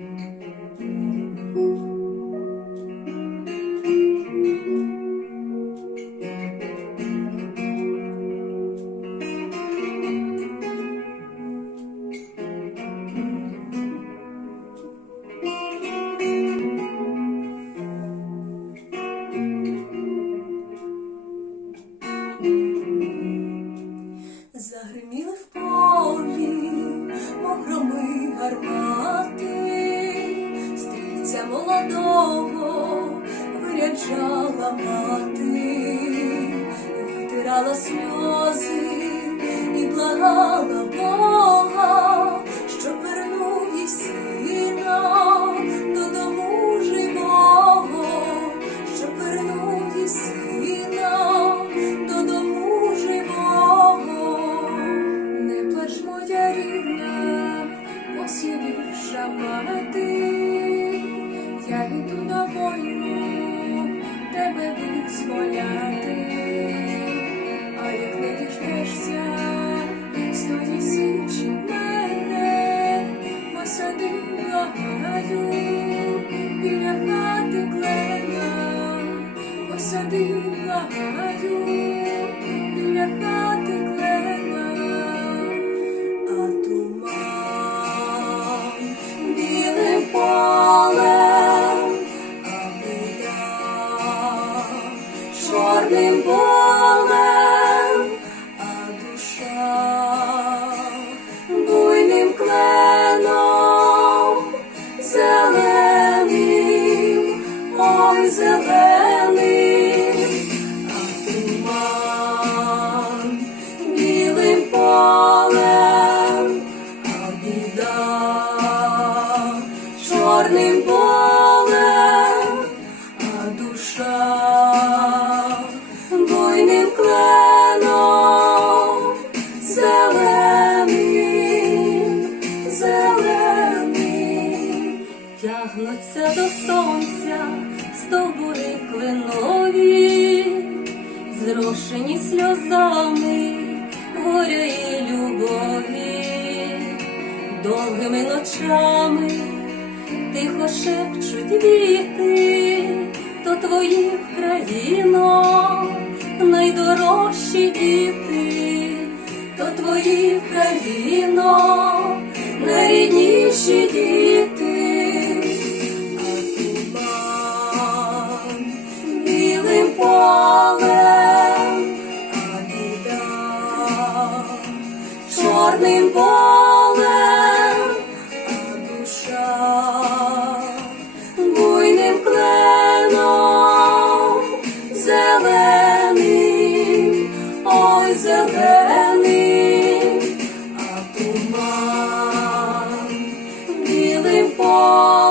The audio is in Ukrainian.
Mm-hmm. Виряджала мати, витирала сльози і благала Бога, щоб вернув їй сина посади благаю, біля хати клена, а туман білим полем, а біда чорним полем, а душа буйним кленом, зеленим, ой, зеленим, полем, а біда чорним полем, а душа буйним кленом, зеленим, зеленим, тягнуться до сонця стовбури кленові, зрошені сльозами довгими ночами тихо шепчуть віти, то твої країно, найдорожчі діти, то твої країно, найрідніші діти, а туман білим полем, а біда чорним полем, а туман білим полем.